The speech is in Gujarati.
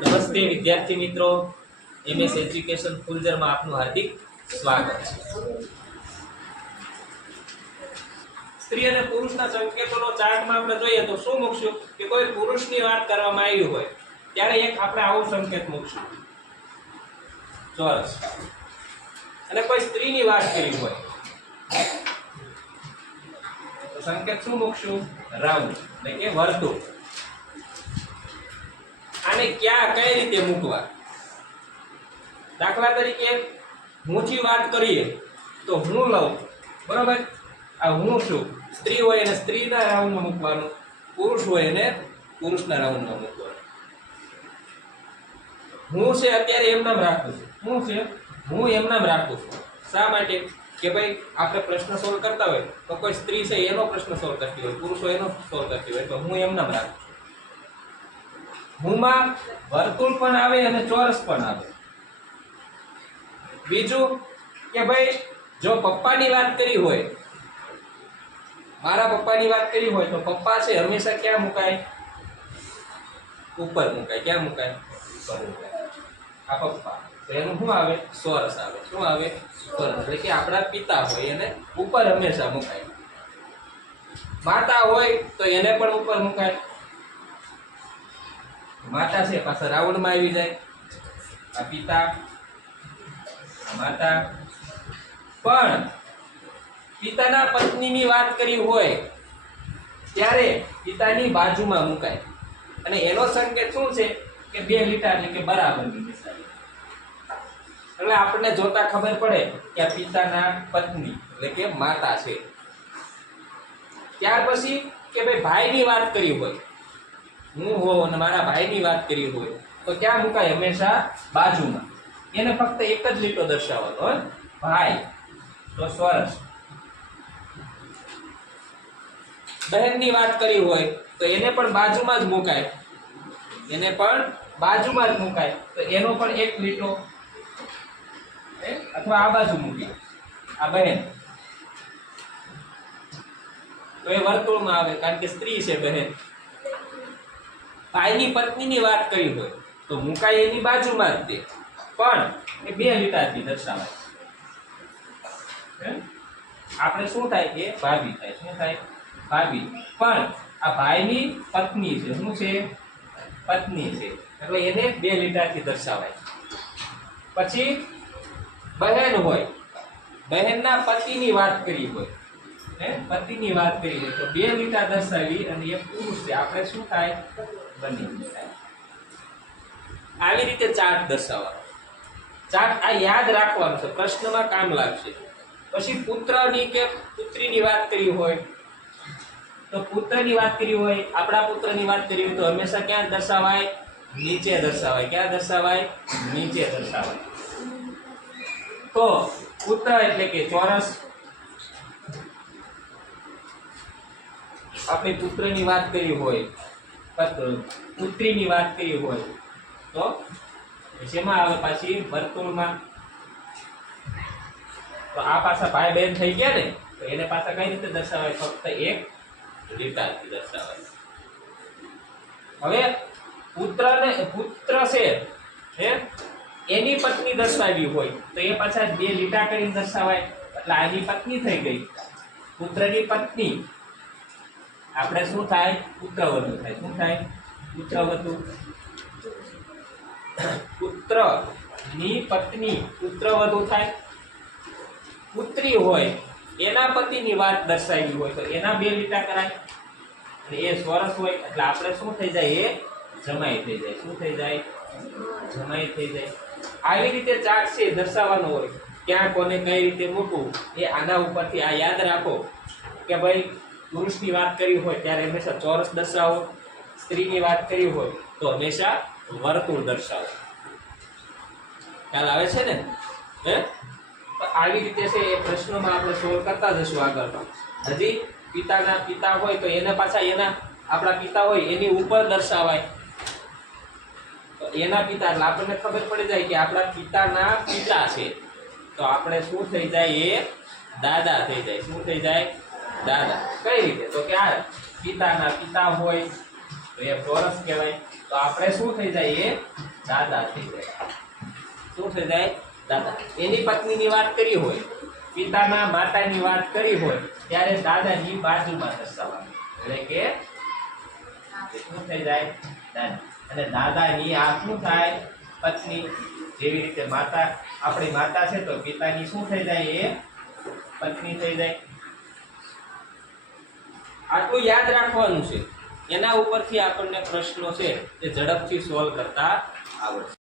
નમસ્તે વિદ્યાર્થી મિત્રો, એમએસ એજ્યુકેશન ફૂલઝરમાં આપનું હાર્દિક સ્વાગત છે। સ્ત્રી અને પુરુષના સંકેતોનો ચાર્ટમાં આપણે જોઈએ તો શું મૂકશું કે કોઈ પુરુષની વાત કરવામાં આવી હોય ત્યારે એક આપણે આવું સંકેત મૂકશું ચોરસ, અને કોઈ સ્ત્રીની વાત કરી હોય તો સંકેત શું મૂકશું રાઉન્ડ એટલે કે વર્તુળ। આને ક્યાં કઈ રીતે મૂકવા, દાખલા તરીકે હુંથી વાત કરીએ તો હું લઉં, બરાબર, આ હું છું, સ્ત્રી હોય એને સ્ત્રીના રાઉન્ડમાં મૂકવાનું, પુરુષ હોય એને પુરુષના રાઉન્ડમાં મૂકવાનું। હું છે અત્યારે એમ નામ રાખું છું, હું છે હું એમ નામ રાખું છું, શા માટે કે ભાઈ આપણે પ્રશ્ન સોલ્વ કરતા હોય તો કોઈ સ્ત્રી છે એનો પ્રશ્ન સોલ્વ કરતી હોય, પુરુષ હોય એનો સોલ્વ કરતી હોય, તો હું એમ નામ રાખું છું। હુંમાં વર્તુળ પણ આવે અને ચોરસ પણ આવે। બીજું કે ભાઈ જો પપ્પાની વાત કરી હોય, મારા પપ્પાની વાત કરી હોય તો પપ્પા છે હંમેશા ક્યાં મુકાય, ઉપર મુકાય। ક્યાં મુકાય, ઉપર મુકાય। આ પપ્પા તો એનું શું આવે, ચોરસ આવે। શું આવે, ચોરસ, એટલે કે આપણા પિતા હોય એને ઉપર હંમેશા મુકાય। માતા હોય તો એને પણ ઉપર મુકાય, માતા છે પાછા રાઉન્ડમાં આવી જાય, આ પિતા માતા। પણ પિતાના પત્નીની વાત કરી હોય ત્યારે પિતાની બાજુમાં મુકાય, અને એનો સંકેત શું છે કે બે લીટા એટલે કે બરાબરની નિશાની, એટલે આપણને જોતા ખબર પડે કે આ પિતાના પત્ની એટલે કે માતા છે। ત્યાર પછી કે ભાઈ ભાઈની વાત કરી હોય, હું હો અને મારા ભાઈની વાત કરી હોય તો ક્યાં મુકાય, હંમેશા બાજુમાં, એને ફક્ત એક જ લીટો દર્શાવવાનો હોય, ભાઈ તો ચોરસ। બહેનની વાત કરી હોય તો એને પણ બાજુમાં જ મુકાય, એને પણ બાજુમાં જ મુકાય, તો એનો પણ એક લીટો, અથવા આ બાજુ મૂકી આ બહેન તો એ વર્તુળમાં આવે, કારણ કે સ્ત્રી છે બહેન। ભાઈની પત્નીની વાત કરી હોય તો મુકાય એની બાજુમાં જ તે, પણ એ બે લીટાથી દર્શાવાય। આપણે શું થાય કે ભાભી થાય, શું થાય, ભાભી, પણ આ ભાઈની પત્ની છે, શું છે, પત્ની છે, એટલે એને બે લીટાથી દર્શાવાય। પછી બહેન હોય, બહેનના પતિની વાત કરી હોય, પતિની વાત કરી હોય તો બે લીટા દર્શાવી અને એ પુરુષ છે, આપણે શું થાય, બની થાય। આવી રીતે ચાર્ટ દર્શાવવાનો, ચાર્ટ આ યાદ રાખવાનું છે, પ્રશ્નમાં કામ લાગશે। પછી પુત્રની કે પુત્રીની વાત કરી હોય તો પુત્રની વાત કરી હોય, આપણા પુત્રની વાત કરી હોય તો હંમેશા ક્યાં દર્શાવાય, નીચે દર્શાવાય। ક્યાં દર્શાવાય, નીચે દર્શાવાય। તો પુત્ર એટલે કે ચોરસ, આપણે પુત્રની વાત કરી હોય, પુત્રીની વાત કરી હોય તો જેમાં આવે પાછી વર્તુળમાં, તો આ પાછા ભાઈ બહેન થઈ ગયા ને, તો એને પાછા કઈ રીતે દર્શાવાય, ફક્ત એક લીટાથી દર્શાવાય। હવે પુત્રને પુત્ર છે એની પત્ની દર્શાવી હોય તો એ પાછા બે લીટા કરીને દર્શાવાય, એટલે આની પત્ની થઈ ગઈ, પુત્રની પત્ની, આપણે શું થાય, પુત્રવધુ થાય। શું થાય, પુત્રવધુ। પુત્રની પત્ની પુત્રવધુ થાય। પુત્રી હોય એના પતિની વાત દર્શાવી હોય તો એના બે લીટા કરાય, અને એ ચોરસ હોય એટલે આપણે શું થઈ જાય, એ જમાઈ થઈ જાય। શું થઈ જાય, જમાઈ થઈ જાય। આવી રીતે ચાર્ટ છે દર્શાવવાનો હોય, ક્યાં કોને કઈ રીતે મૂકવું એ આના ઉપરથી આ યાદ રાખો કે ભાઈ પુરુષની વાત કરી હોય ત્યારે હંમેશા ચોરસ દર્શાવો, સ્ત્રીની વાત કરી હોય તો હંમેશા વર્તુળ દર્શાવો। ખ્યાલ આવે છે ને? તો આવી રીતે છે એ પ્રશ્નોમાં આપણે સોલ્વ કરતા જશું આગળ। હજી પિતાના પિતા હોય તો એને પાછા એના આપણા પિતા હોય એની ઉપર દર્શાવાય, તો એના પિતા એટલે આપણને ખબર પડી જાય કે આપણા પિતાના પિતા છે, તો આપણે શું થઈ જાય, એ દાદા થઈ જાય। શું થઈ જાય, દાદા। કઈ રીતે, તો કે આ પિતાના પિતા હોય તો એ ચોરસ કહેવાય. તો આપણે શું થઈ જાય? એ દાદા થઈ જાય. શું થઈ જાય? દાદા. એની પત્નીની વાત કરી હોય, પિતાના માતાની વાત કરી હોય, ત્યારે દાદાની બાજુમાં દર્શાવવાનું. એટલે કે શું થઈ જાય? દાદા. અને દાદાની આ શું થાય? પત્ની. જેવી રીતે માતા આપણી માતા છે તો પિતાની શું થઈ જાય? એ પત્ની થઈ જાય. આટલું યાદ રાખવાનું છે. એના ઉપરથી આપણને પ્રશ્નો છે એ ઝડપથી સોલ્વ કરતા આવડશે.